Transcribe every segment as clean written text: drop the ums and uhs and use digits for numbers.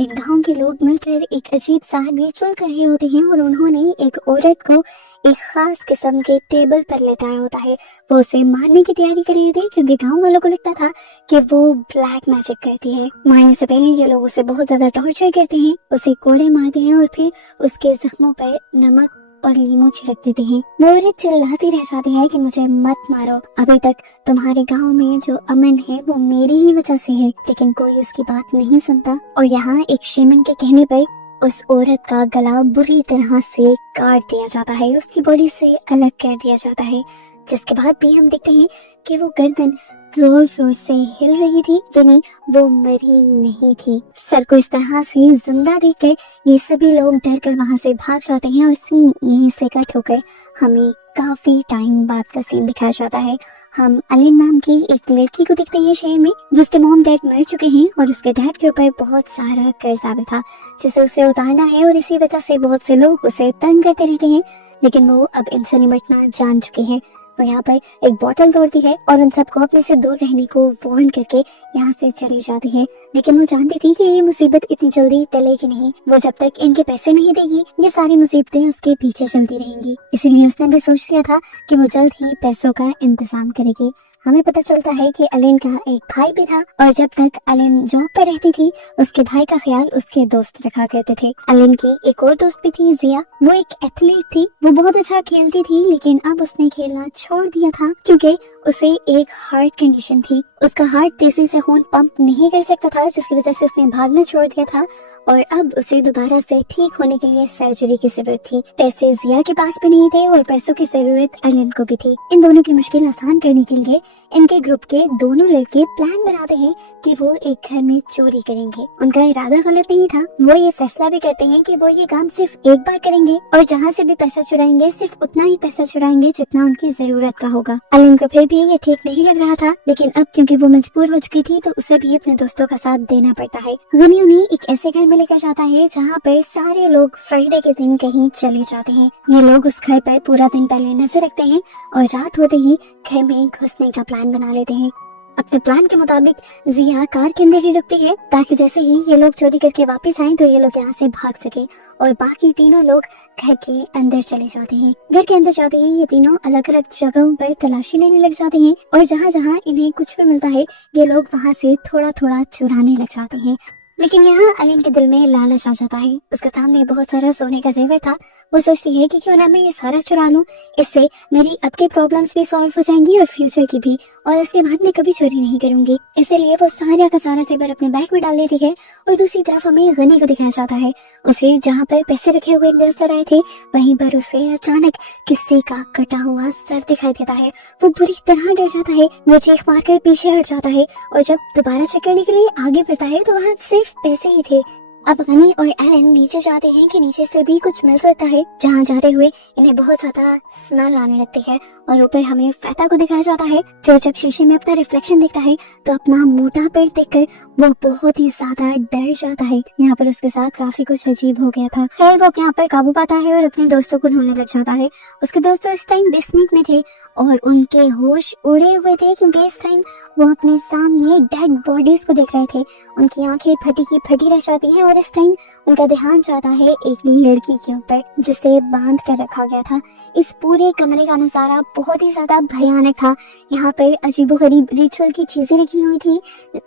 एक गांव के लोग मिलकर एक अजीब सा रिचुअल कर रहे होते हैं और उन्होंने एक औरत को एक खास किस्म के टेबल पर लेटाया होता है। वो उसे मारने की तैयारी कर रहे थे क्योंकि गांव वालों को लगता था कि वो ब्लैक मैजिक करती है। मारने से पहले ये लोग उसे बहुत ज्यादा टॉर्चर करते हैं, उसे कोड़े मारते हैं और फिर उसके जख्मों पर नमक और लीमू छिड़क देते हैं। वो औरत चिल्लाती रह जाती है कि मुझे मत मारो, अभी तक तुम्हारे गांव में जो अमन है वो मेरी ही वजह से है। लेकिन कोई उसकी बात नहीं सुनता और यहाँ एक शेमन के कहने पर उस औरत का गला बुरी तरह से काट दिया जाता है, उसकी बॉडी से अलग कर दिया जाता है। जिसके बाद भी हम देखते हैं कि वो गर्दन जोर जोर से हिल रही थी, यानी वो मरी नहीं थी। सर को इस तरह से जिंदा देखकर ये सभी लोग डर कर वहां से भाग जाते हैं और सीन यहीं से कट होकर हमें काफी टाइम बाद का सीन दिखाया जाता है। हम अलिन नाम की एक लड़की को देखते हैं शहर में, जिसके मॉम डैड मर चुके हैं और उसके डैड के ऊपर बहुत सारा कर्ज दावे था जिसे उसे उतारना है और इसी वजह से बहुत से लोग उसे तंग करते रहते हैं। लेकिन वो अब इनसे निपटना जान चुके हैं। वो यहाँ पर एक बोतल तोड़ती है और उन सबको अपने से दूर रहने को वार्न करके यहाँ से चली जाती है। लेकिन वो जानती थी कि ये मुसीबत इतनी जल्दी टलेगी नहीं। वो जब तक इनके पैसे नहीं देगी ये सारी मुसीबतें उसके पीछे चलती रहेंगी। इसीलिए उसने भी सोच लिया था कि वो जल्द ही पैसों का इंतजाम करेगी। हमें पता चलता है कि अलिन का एक भाई भी था और जब तक अलिन जॉब पर रहती थी उसके भाई का ख्याल उसके दोस्त रखा करते थे। अलिन की एक और दोस्त भी थी, जिया। वो एक एथलीट थी, वो बहुत अच्छा खेलती थी, लेकिन अब उसने खेलना छोड़ दिया था क्योंकि उसे एक हार्ट कंडीशन थी। उसका हार्ट तेजी से खून पंप नहीं कर सकता था, जिसकी वजह से उसने भागना छोड़ दिया था और अब उसे दोबारा से ठीक होने के लिए सर्जरी की जरूरत थी। पैसे जिया के पास भी नहीं थे और पैसों की जरूरत अलिन को भी थी। इन दोनों की मुश्किल आसान करने के लिए इनके ग्रुप के दोनों लड़के प्लान बनाते हैं कि वो एक घर में चोरी करेंगे। उनका इरादा गलत नहीं था, वो ये फैसला भी करते हैं कि वो ये काम सिर्फ एक बार करेंगे और जहाँ से भी पैसा चुराएंगे सिर्फ उतना ही पैसा चुराएंगे जितना उनकी जरूरत का होगा। अलिन को फिर भी ये ठीक नहीं लग रहा था, लेकिन अब क्योंकि वो मजबूर हो चुकी थी तो उसे भी अपने दोस्तों का साथ देना पड़ता है। गनी उन्हें एक ऐसे घर में लेकर जाता है जहाँ पर सारे लोग फ्राइडे के दिन कहीं चले जाते हैं। ये लोग उस घर पर पूरा दिन पहले नजर रखते हैं और रात होते ही घर में घुसने का प्लान बना लेते हैं। अपने प्लान के मुताबिक जिया कार के अंदर ही रुकती है ताकि जैसे ही ये लोग चोरी करके वापस आए तो ये लोग यहाँ से भाग सके और बाकी तीनों लोग घर के अंदर चले जाते हैं। घर के अंदर जाते ही ये तीनों अलग अलग जगहों पर तलाशी लेने लग जाते हैं और जहाँ जहाँ इन्हें कुछ भी मिलता है ये लोग वहाँ से थोड़ा थोड़ा चुराने लग जाते हैं। लेकिन यहाँ अलिन के दिल में लालच आ जाता है। उसके सामने बहुत सारा सोने का जेवर था। वो सोचती है कि क्यों ना मैं ये सारा चुरा लूं, इससे मेरी अब की प्रॉब्लम्स भी सॉल्व हो जाएंगी और फ्यूचर की भी, और इसके बाद मैं कभी चोरी नहीं करूंगी। इसलिए वो सारा का सारा जेवर अपने बैग में डाल लेती है और दूसरी तरफ हमें गनी को दिखाया जाता है। उसे जहाँ पर पैसे रखे हुए नजर आए थे वहीं पर उसे अचानक किसी का कटा हुआ सर दिखाई देता है। वो बुरी तरह डर जाता है, वो चीख मारकर पीछे हट जाता है और जब दोबारा चेक करने के लिए आगे बढ़ता है तो वहाँ सिर्फ पैसे ही थे। अब गनी और एलन नीचे जाते हैं कि नीचे से भी कुछ मिल सकता है। जहाँ जाते हुए इन्हें बहुत ज्यादा स्मेल आने लगती है और ऊपर हमें फेता को दिखाया जाता है जो जब शीशे में अपना रिफ्लेक्शन देखता है तो अपना मोटा पेड़ देखकर वो बहुत ही ज्यादा डर जाता है। यहाँ पर उसके साथ काफी कुछ अजीब हो गया था। खैर वो यहाँ पर काबू पाता है और अपने दोस्तों को ढूंढने लग जाता है। उसके दोस्त इस टाइम बेसमेंट में थे और उनके होश उड़े हुए थे क्योंकि इस टाइम वो अपने सामने डेड बॉडीज को देख रहे थे। उनकी आंखें फटी की फटी रह जाती हैं और इस टाइम उनका ध्यान जाता है एक लड़की के ऊपर जिसे बांध कर रखा गया था। इस पूरे कमरे का नजारा बहुत ही ज्यादा भयानक था। यहाँ पर अजीबोगरीब रिचुअल की चीजें रखी हुई थी,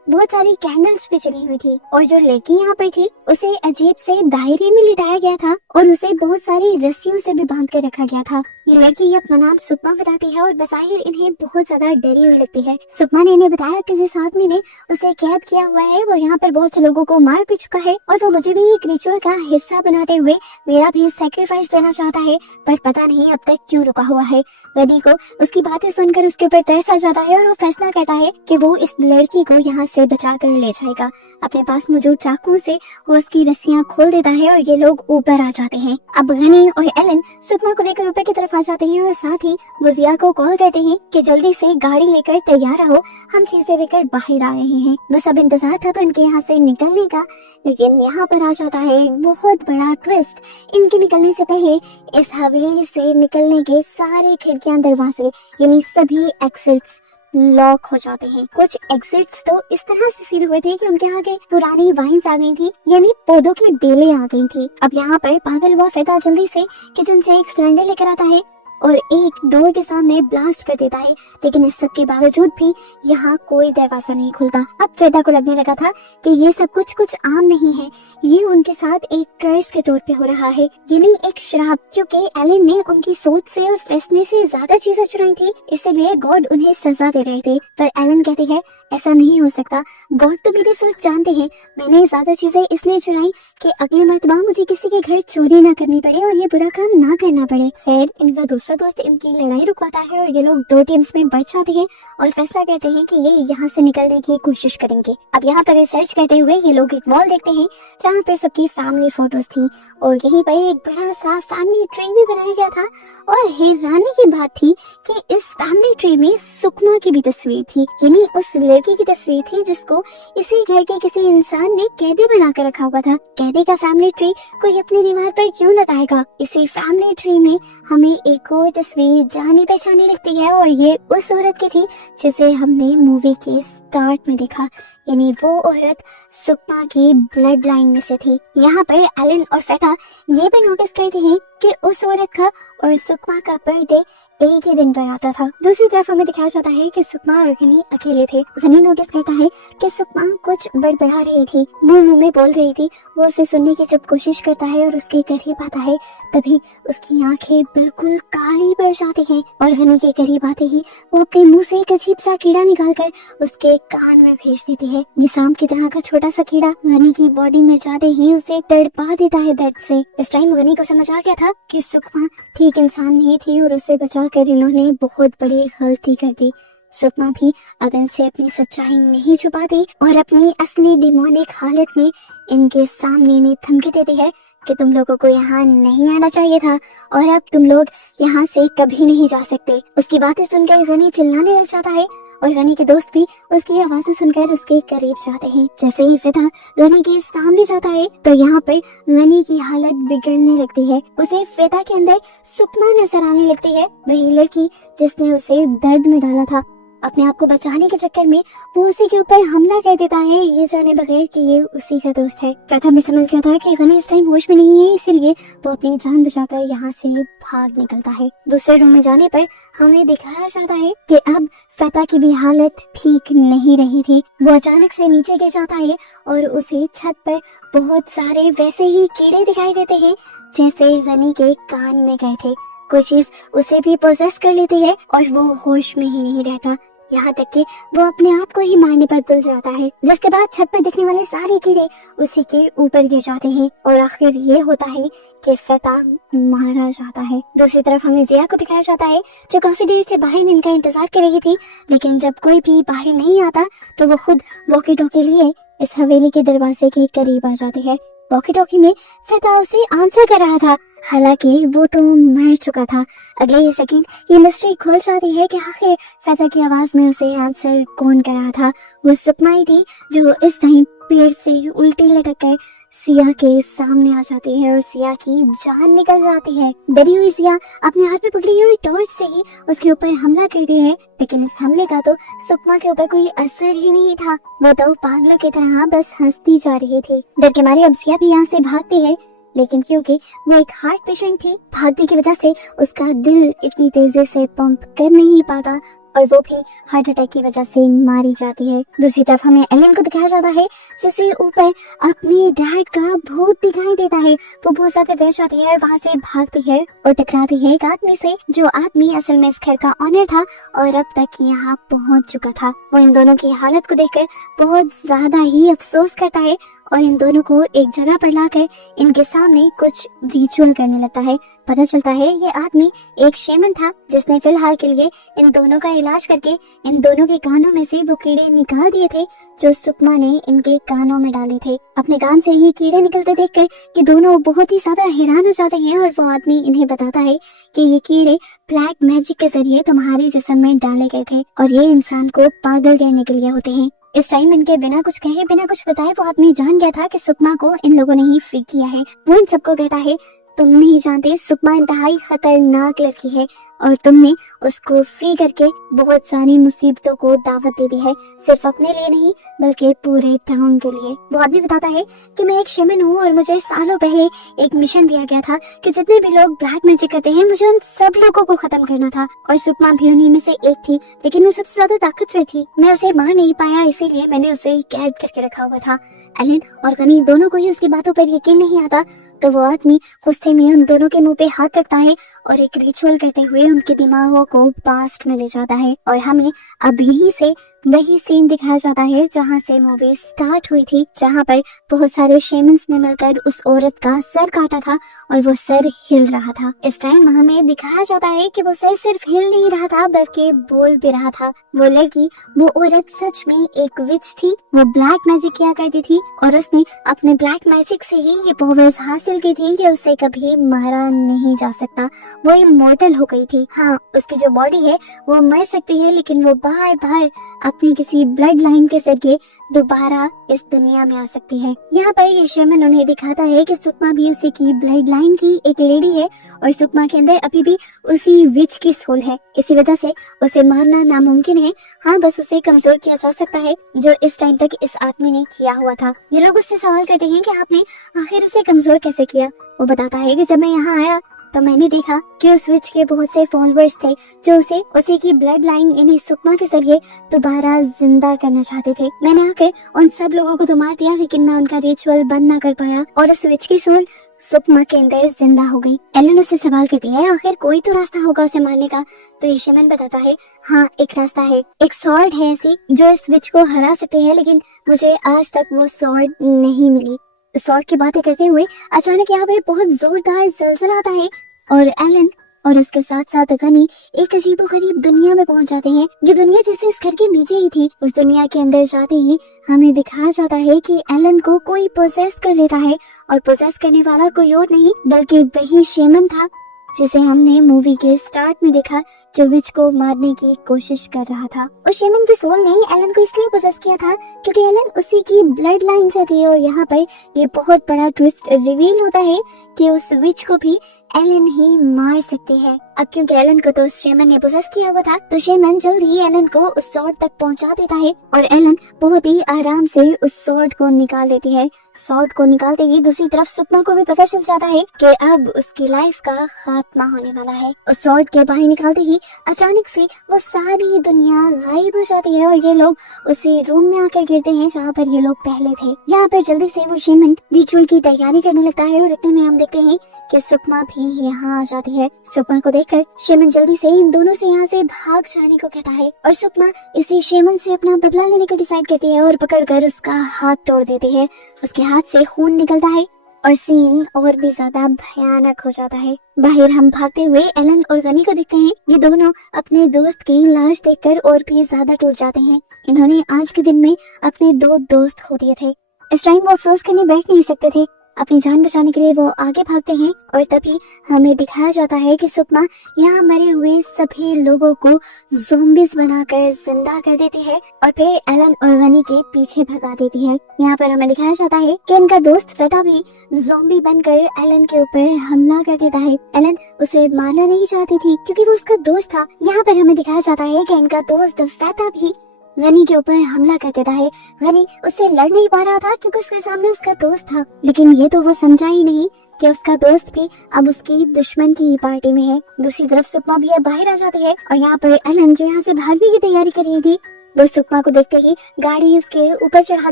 बहुत सारी कैंडल्स पे चली हुई थी और जो लड़की यहाँ पर थी उसे अजीब से दायरे में लिटाया गया था और उसे बहुत सारी रस्सियों से भी बांध कर रखा गया था। ये लड़की अपना नाम सुकमा बताती है और बज़ाहिर इन्हें बहुत ज्यादा डरी हुई लगती है। सुकमा ने इन्हें बताया कि जिस आदमी ने उसे कैद किया हुआ है वो यहाँ पर बहुत से लोगों को मार भी चुका है और वो मुझे भी एक रिचुअल का हिस्सा बनाते हुए मेरा भी सैक्रिफाइस देना चाहता है, पर पता नहीं अब तक क्यों रुका हुआ है। गनी को उसकी बातें सुनकर उसके ऊपर तरस आ जाता है और वो फैसला करता है कि वो इस लड़की को यहाँ से बचा कर ले जाएगा। अपने पास मौजूद चाकुओं से वो उसकी रस्सियां खोल देता है और ये लोग ऊपर आ जाते हैं। अब गनी और एलन सुकमा को लेकर ऊपर की तरफ आ जाते हैं और साथ ही वो जिया को कॉल करते हैं कि जल्दी से गाड़ी लेकर तैयार रहो, हम चीजें लेकर बाहर आ रहे हैं। बस अब इंतजार था तो इनके यहाँ से निकलने का, लेकिन यहाँ पर आ जाता है बहुत बड़ा ट्विस्ट। इनके निकलने से पहले इस हवेली से निकलने के सारे खिड़कियां दरवाजे यानी सभी एग्जिट्स लॉक हो जाते हैं। कुछ एग्जिट्स तो इस तरह से सील हुए थे कि उनके आगे पुरानी वाइन्स आ गई थी, यानी पौधों की बेलें आ गई थी। अब यहाँ पर पागल हुआ फेदा जल्दी से किचन से एक सिलेंडर लेकर आता है और एक डोर के सामने ब्लास्ट कर देता है, लेकिन इस सब के बावजूद भी यहाँ कोई दरवाजा नहीं खुलता। अब फेदा को लगने लगा था कि ये सब कुछ आम नहीं है, ये उनके साथ एक कर्ज के तौर पे हो रहा है, यानी एक श्राप, क्योंकि एलन ने उनकी सोच से और फैसले से ज्यादा चीजें चुराई थी, इसलिए गॉड उन्हें सजा दे रहे थे। पर एलन कहती है ऐसा नहीं हो सकता, गॉड तो मेरी सोच जानते हैं, मैंने ज्यादा चीजें इसलिए चुराई कि अगली मर्तबा मुझे किसी के घर चोरी ना करनी पड़े और ये बुरा काम ना करना पड़े। फिर इनका दूसरा दोस्त इनकी लड़ाई रुकवाता है और ये लोग दो टीम्स में बढ़ जाते हैं और फैसला करते हैं कि ये यहाँ से निकलने की कोशिश करेंगे। अब यहाँ पर रिसर्च करते हुए ये लोग एक वॉल देखते हैं जहाँ पे सबकी फैमिली फोटोज थी और यहीं पर एक बड़ा सा फैमिली ट्री भी बनाया गया था। और हैरानी की बात थी कि इस फैमिली ट्री में सुकमा की भी तस्वीर थी, यानी उस लड़की की तस्वीर थी जिसको इसी घर के किसी इंसान ने कैदी बनाकर रखा हुआ था। कैदी का फैमिली ट्री कोई अपनी दीवार पर क्यों लगाएगा? इसी फैमिली ट्री में हमें एक और तस्वीर जानी पहचानी लगती है और ये उस औरत की थी जिसे हमने मूवी के स्टार्ट में देखा, यानी वो औरत सुकमा की ब्लड लाइन में से थी। यहाँ पर एलन और फेदा ये भी नोटिस करते हैं कि उस औरत का और सुकमा का बर्थडे एक ही दिन पर आता था। दूसरी तरफ हमें दिखाया जाता है कि सुकमा और घनी अकेले थे। घनी नोटिस करता है कि सुकमा कुछ बड़बड़ा रही थी, मुंह में बोल रही थी। वो उसे सुनने की जब कोशिश करता है और उसके करीब आता है तभी उसकी आंखें बिल्कुल काली पड़ जाती हैं और घनी के करीब आते ही वो अपने मुंह से एक अजीब सा कीड़ा निकालकर उसके कान में भेज देती है। ये सांप की तरह का छोटा सा कीड़ा घनी की बॉडी में जाते ही उसे तड़पा देता है दर्द से। इस टाइम घनी को समझ आ गया था कि सुकमा ठीक इंसान नहीं थी और उसे बचाकर इन्होंने बहुत बड़ी गलती कर दी। सुकमा भी अब इनसे अपनी सच्चाई नहीं छुपाती और अपनी असली डिमोनिक हालत में इनके सामने इन्हें धमकी देती है कि तुम लोगों को यहाँ नहीं आना चाहिए था और अब तुम लोग यहाँ से कभी नहीं जा सकते। उसकी बातें सुनकर गनी चिल्लाने लग जाता है और गनी के दोस्त भी उसकी आवाजें सुनकर उसके करीब जाते हैं। जैसे ही फिदा गनी के सामने जाता है तो यहाँ पे गनी की हालत बिगड़ने लगती है। उसे फिदा के अंदर सुकमा नजर आने लगती है, वही लड़की जिसने उसे दर्द में डाला था। अपने आप को बचाने के चक्कर में वो उसी के ऊपर हमला कर देता है, ये जाने बगैर कि ये उसी का दोस्त है। फिदा भी समझ गया था कि गनी इस टाइम होश में नहीं है, इसीलिए वो अपनी जान बचाकर यहाँ से भाग निकलता है। दूसरे रूम में जाने पर हमें दिखाया जाता है कि अब फिदा की भी हालत ठीक नहीं रही थी। वो अचानक से नीचे गिर जाता है और उसे छत पर बहुत सारे वैसे ही कीड़े दिखाई देते हैं जैसे गनी के कान में गए थे। कोई चीज उसे भी पोजेस कर लेती है और वो होश में ही नहीं रहता, यहाँ तक कि वो अपने आप को ही मारने पर तुल जाता है, जिसके बाद छत पर दिखने वाले सारे कीड़े उसी के ऊपर गिर जाते हैं और आखिर ये होता है कि फिदा मारा जाता है। दूसरी तरफ हमें जिया को दिखाया जाता है जो काफी देर से बाहर इनका इंतजार कर रही थी, लेकिन जब कोई भी बाहर नहीं आता तो वो खुद वॉकी टॉकी लिए इस हवेली के दरवाजे के करीब आ जाती है। वॉकी टॉकी में फिदा उसे आंसर कर रहा था, हालांकि वो तो मर चुका था। अगले ही सेकंड ये मिस्ट्री खुल जाती है कि आखिर फिदा की आवाज में उसे आंसर कौन कर रहा था। वो सुकमा ही थी जो इस टाइम पेड़ से उल्टी लटक कर सिया के सामने आ जाती है और सिया की जान निकल जाती है। डरी हुई सिया अपने हाथ में पकड़ी हुई टॉर्च से ही उसके ऊपर हमला करती है, लेकिन इस हमले का तो सुकमा के ऊपर कोई असर ही नहीं था। वो तो पागलों की तरह बस हंसती जा रही थी। डर के मारे अब सिया भी यहाँ से भागती है, लेकिन क्योंकि वो एक हार्ट पेशेंट थी, भागने की वजह से उसका दिल इतनी तेजी से पंप कर नहीं पाता और वो भी हार्ट अटैक की वजह से मारी जाती है। दूसरी तरफ हमें एलन को दिखाया जाता है जिसे ऊपर अपने डैड का भूत दिखाई देता है। वो बहुत ज्यादा डर जाती है और वहाँ से भागती है और टकराती है एक आदमी से, जो आदमी असल में इस घर का ऑनर था और अब तक यहाँ पहुँच चुका था। वो इन दोनों की हालत को देखकर बहुत ज्यादा ही अफसोस करता है और इन दोनों को एक जगह पर लाकर इनके सामने कुछ रिचुअल करने लगता है। पता चलता है ये आदमी एक शेमन था जिसने फिलहाल के लिए इन दोनों का इलाज करके इन दोनों के कानों में से वो कीड़े निकाल दिए थे जो सुकमा ने इनके कानों में डाले थे। अपने कान से ये कीड़े निकलते देखकर ये दोनों बहुत ही ज्यादा हैरान हो जाते हैं और वो आदमी इन्हें बताता है कि ये कीड़े ब्लैक मैजिक के जरिए तुम्हारे जिस्म में डाले गए थे और ये इंसान को पागल करने के लिए होते हैं। इस टाइम इनके बिना कुछ कहे बिना कुछ बताए वो आदमी जान गया था कि सुकमा को इन लोगों ने ही फ्री किया है। वो इन सबको कहता है तुम नहीं जानते सुकमा इंतहाई खतरनाक लड़की है और तुमने उसको फ्री करके बहुत सारी मुसीबतों को दावत दे दी है, सिर्फ अपने लिए नहीं बल्कि पूरे टाउन के लिए। वो आदमी बताता है कि मैं एक शेमन हूँ और मुझे सालों पहले एक मिशन दिया गया था कि जितने भी लोग ब्लैक मैजिक करते हैं मुझे उन सब लोगों को खत्म करना था और सुकमा भी उन्हीं में से एक थी, लेकिन वो सबसे ज्यादा ताकतवर थी। मैं उसे मार नहीं पाया, इसीलिए मैंने उसे कैद करके रखा हुआ था। एलन और गनी दोनों को ही उसकी बातों पर यकीन नहीं आता, तो वो आदमी गुस्से में उन दोनों के मुंह पे हाथ रखता है और एक रिचुअल करते हुए उनके दिमागों को पास्ट में ले जाता है। और हमें अब यहीं से वही सीन दिखाया जाता है जहाँ से मूवी स्टार्ट हुई थी, जहाँ पर बहुत सारे शेमन्स ने मिलकर उस औरत का सर काटा था और वो सर हिल रहा था। इस टाइम हमें दिखाया जाता है कि वो सर सिर्फ हिल नहीं रहा था बल्कि बोल भी रहा था। वो लड़की, वो औरत सच में एक विच थी। वो ब्लैक मैजिक किया करती थी और उसने अपने ब्लैक मैजिक से ही ये पावर्स हासिल की थी कि उसे कभी मारा नहीं जा सकता। वो इमॉर्टल हो गई थी। हाँ, उसकी जो बॉडी है वो मर सकती है, लेकिन वो बार बार अपनी किसी ब्लड लाइन के जरिए दोबारा इस दुनिया में आ सकती है। यहाँ पर ये शेमन उन्हें दिखाता है कि सुकमा भी उसी की ब्लड लाइन की एक लेडी है और सुकमा के अंदर अभी भी उसी विच की सोल है। इसी वजह से उसे मारना नामुमकिन है। हाँ, बस उसे कमजोर किया जा सकता है, जो इस टाइम तक इस आदमी ने किया हुआ था। ये लोग उससे सवाल करते हैं कि आपने आखिर उसे कमजोर कैसे किया। वो बताता है कि जब मैं यहाँ आया तो मैंने देखा कि उस विच के बहुत से फॉलोअर्स थे जो उसे उसी की ब्लड लाइन यानी सुकमा के जरिए दोबारा जिंदा करना चाहते थे। मैंने आकर उन सब लोगों को तो मार दिया, लेकिन मैं उनका रिचुअल बंद ना कर पाया और उस विच की सोल सुकमा के अंदर जिंदा हो गई। एलन उससे सवाल करती है आखिर कोई तो रास्ता होगा उसे मारने का। तो ये शेमन बताता है हाँ, एक रास्ता है, एक सॉर्ड है ऐसी जो इस विच को हरा सकती है, लेकिन मुझे आज तक वो सॉर्ड नहीं मिली। सॉर्ड की बातें करते हुए अचानक यहाँ पे बहुत जोरदार ज़लज़ला आता है और एलन और उसके साथ साथ गनी एक अजीबोगरीब दुनिया में पहुंच जाते हैं। ये दुनिया जैसे इस घर के नीचे ही थी। उस दुनिया के अंदर जाते ही हमें दिखाया जाता है कि एलन को कोई पोजेस कर लेता है और पोजेस करने वाला कोई और नहीं बल्कि वही शेमन था जिसे हमने मूवी के स्टार्ट में देखा, जो विच को मारने की कोशिश कर रहा था। और शेमन की सोल ने एलन को इसलिए पोजेस किया था क्योंकि एलन उसी की ब्लड लाइन से थी। और यहाँ पर ये बहुत बड़ा ट्विस्ट रिवील होता है कि उस विच को भी एलन ही मार सकती है। अब क्योंकि एलन को तो शेमन ने पोजेस किया हुआ था, तो शेमन जल्द ही एलन को उस सॉर्ड तक पहुंचा देता है और एलन बहुत ही आराम से उस सॉर्ड को निकाल देती है। सॉर्ड को निकालते ही दूसरी तरफ सुकमा को भी पता चल जाता है कि अब उसकी लाइफ का खात्मा होने वाला है। उस सॉर्ड के बाहर निकालते ही अचानक से वो सारी दुनिया गायब हो जाती है और ये लोग उसी रूम में आकर गिरते हैं जहाँ पर ये लोग पहले थे। यहाँ पर जल्दी से वो शेमन रिचुअल की तैयारी करने लगता है और इतने में हम देखते हैं कि सुकमा भी यहाँ आ जाती है। सुकमा को देखकर शेमन जल्दी से इन दोनों से यहाँ से भाग जाने को कहता है और सुकमा इसी शेमन से अपना बदला लेने का डिसाइड करती है और पकड़कर उसका हाथ तोड़ देती है। उसके हाथ से खून निकलता है और सीन और भी ज्यादा भयानक हो जाता है। बाहर हम भागते हुए एलन और गनी को देखते हैं। ये दोनों अपने दोस्त की लाश देखकर और भी ज्यादा टूट जाते हैं। इन्होंने आज के दिन में अपने दो दोस्त खो दिए थे। इस टाइम वो अफसोस करने बैठ नहीं सकते थे। अपनी जान बचाने के लिए वो आगे भागते हैं और तभी हमें दिखाया जाता है कि सुकमा यहाँ मरे हुए सभी लोगों को ज़ॉम्बीज़ बनाकर जिंदा कर देती है और फिर एलन और गनी के पीछे भगा देती है। यहाँ पर हमें दिखाया जाता है कि इनका दोस्त फेता भी ज़ॉम्बी बनकर एलन के ऊपर हमला कर देता है। एलन उसे मारना नहीं चाहती थी क्योंकि वो उसका दोस्त था। यहाँ पर हमें दिखाया जाता है कि इनका दोस्त फेता भी गनी के ऊपर हमला कर देता है। गनी उससे लड़ नहीं पा रहा था क्योंकि उसके सामने उसका दोस्त था, लेकिन ये तो वो समझा ही नहीं कि उसका दोस्त भी अब उसकी दुश्मन की पार्टी में है। दूसरी तरफ सुकमा भी बाहर आ जाती है और यहाँ पर एलन जो यहाँ से भागने की तैयारी कर रही थी, वो सुकमा को देखते ही गाड़ी उसके ऊपर चढ़ा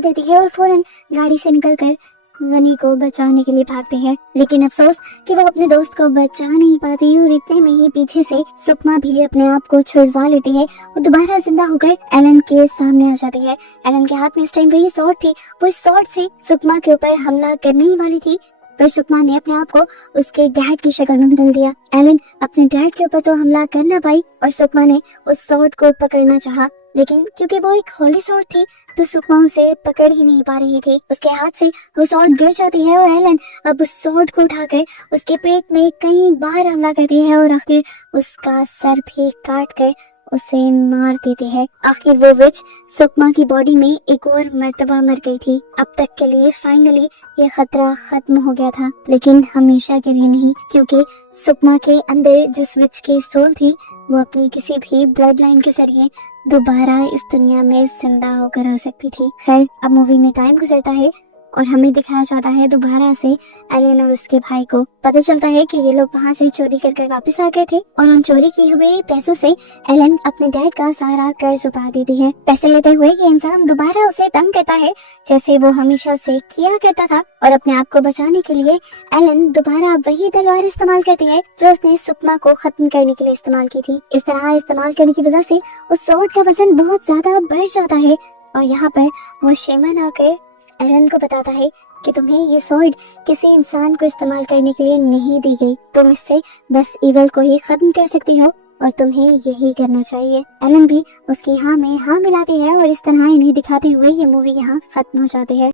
देती है और फौरन गाड़ी से निकलकर गनी को बचाने के लिए भागते हैं। लेकिन अफसोस कि वो अपने दोस्त को बचा नहीं पाती और इतने में ही पीछे से सुकमा भी अपने आप को छुड़वा लेती है और दोबारा जिंदा होकर एलन के सामने आ जाती है। एलन के हाथ में इस टाइम वही सॉर्ड थी। वो इस सॉर्ड से सुकमा के ऊपर हमला करने ही वाली थी, पर सुकमा ने अपने आप को उसके डैड की शक्ल में बदल दिया। एलन अपने डैड के ऊपर तो हमला कर ना पाई और सुकमा ने उस सॉर्ड को पकड़ना चाहा, लेकिन क्योंकि वो एक होली सॉर्ड थी तो सुकमा उसे पकड़ ही नहीं पा रही थी। उसके हाथ से वो सॉर्ड गिर जाती है और एलन अब उस सॉर्ड को उठाकर उसके पेट में कई बार हमला करती है और आखिर उसका सर भी काट कर उसे मार देती है। आखिर वो विच सुकमा की बॉडी में एक और मर्तबा मर गई थी। अब तक के लिए फाइनली ये खतरा खत्म हो गया था, लेकिन हमेशा के लिए नहीं, क्योंकि सुकमा के अंदर जिस विच की सोल थी वो अपनी किसी भी ब्लड लाइन के जरिए दोबारा इस दुनिया में जिंदा होकर आ सकती थी। खैर, अब मूवी में टाइम गुजरता है और हमें दिखाया जाता है दोबारा से एलन और उसके भाई को। पता चलता है कि ये लोग वहाँ से चोरी कर वापस आ गए थे और उन चोरी किए हुए पैसों से एलन अपने डैड का सारा कर्ज उतार देती है। पैसे लेते हुए ये इंसान दोबारा उसे तंग करता है जैसे वो हमेशा से किया करता था, और अपने आप को बचाने के लिए एलन दोबारा वही तलवार इस्तेमाल करती है जो उसने सुकमा को खत्म करने के लिए इस्तेमाल की थी। इस तरह इस्तेमाल करने की वजह से उस स्वॉर्ड का वजन बहुत ज्यादा बढ़ जाता है और यहाँ पर वो शेमन आकर एलन को बताता है कि तुम्हें ये स्वॉर्ड किसी इंसान को इस्तेमाल करने के लिए नहीं दी गई, तुम इससे बस इवल को ही खत्म कर सकती हो और तुम्हें यही करना चाहिए। एलन भी उसकी हाँ में हाँ मिलाती है और इस तरह इन्हें दिखाते हुए ये मूवी यहाँ खत्म हो जाती है।